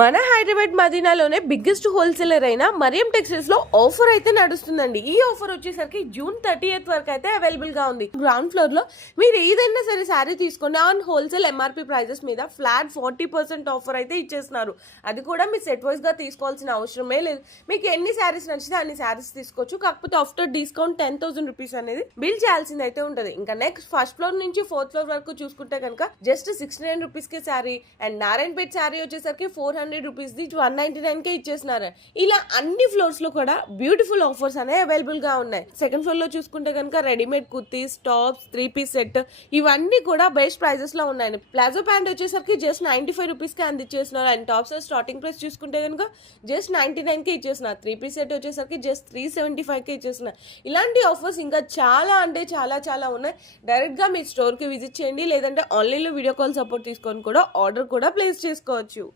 మన Hyderabad మదీనాలోనే biggest wholesaler అయిన Mariam textiles లో ఆఫర్ అయితే నడుస్తుందండి. ఈ ఆఫర్ వచ్చేసరికి జూన్ 30th వరకు అయితే అవైలబుల్ గా ఉంది. గ్రౌండ్ ఫ్లోర్ లో మీరు ఏదైనా సరే శారీ తీసుకుని ఆన్ హోల్సేల్ ఎంఆర్పి ప్రైజెస్ మీద ఫ్లాట్ 40% ఆఫర్ అయితే ఇచ్చేస్తున్నారు. అది కూడా మీరు సెట్ వైజ్ గా తీసుకోవాల్సిన అవసరమే లేదు. మీకు ఎన్ని శారీస్ నచ్చితే అన్ని శారీస్ తీసుకోవచ్చు. కాకపోతే ఆఫ్టర్ డిస్కౌంట్ 10,000 రూపీస్ అనేది బిల్ చేయాల్సింది అయితే ఉంటుంది. ఇంకా నెక్స్ట్ ఫస్ట్ ఫ్లోర్ నుంచి 4th ఫ్లోర్ వరకు చూసుకుంటే కనుక జస్ట్ 69 రూపీస్ కి శారీ అండ్ నారాయణపేట్ శారీ వచ్చేసరికి 400 రూపీస్ ది 199 కే ఇచ్చేస్తున్నారు. ఇలా అన్ని ఫ్లోర్స్ లో కూడా బ్యూటిఫుల్ ఆఫర్స్ అనేవి అవైలబుల్ గా ఉన్నాయి. సెకండ్ ఫ్లోర్ లో చూసుకుంటే కనుక readymade kurtis, tops, 3-piece set ఇవన్నీ కూడా బెస్ట్ ప్రైజెస్ లో ఉన్నాయి. ప్లాజో ప్యాంట్ వచ్చేసరికి జస్ట్ 95 రూపీస్ కి అందించేస్తున్నారు. అండ్ టాప్స్ స్టార్టింగ్ ప్రైస్ చూసుకుంటే కనుక జస్ట్ 99 కే ఇచ్చేస్తున్నారు. 3-piece సెట్ వచ్చేసరికి జస్ట్ 375 కే ఇచ్చేస్తున్నారు. ఇలాంటి ఆఫర్స్ ఇంకా చాలా అంటే చాలా ఉన్నాయి. డైరెక్ట్ గా మీ స్టోర్ కి విజిట్ చేయండి, లేదంటే ఆన్లైన్ లో వీడియో కాల్ సపోర్ట్ తీసుకొని కూడా ఆర్డర్ కూడా ప్లేస్ చేసుకోవచ్చు.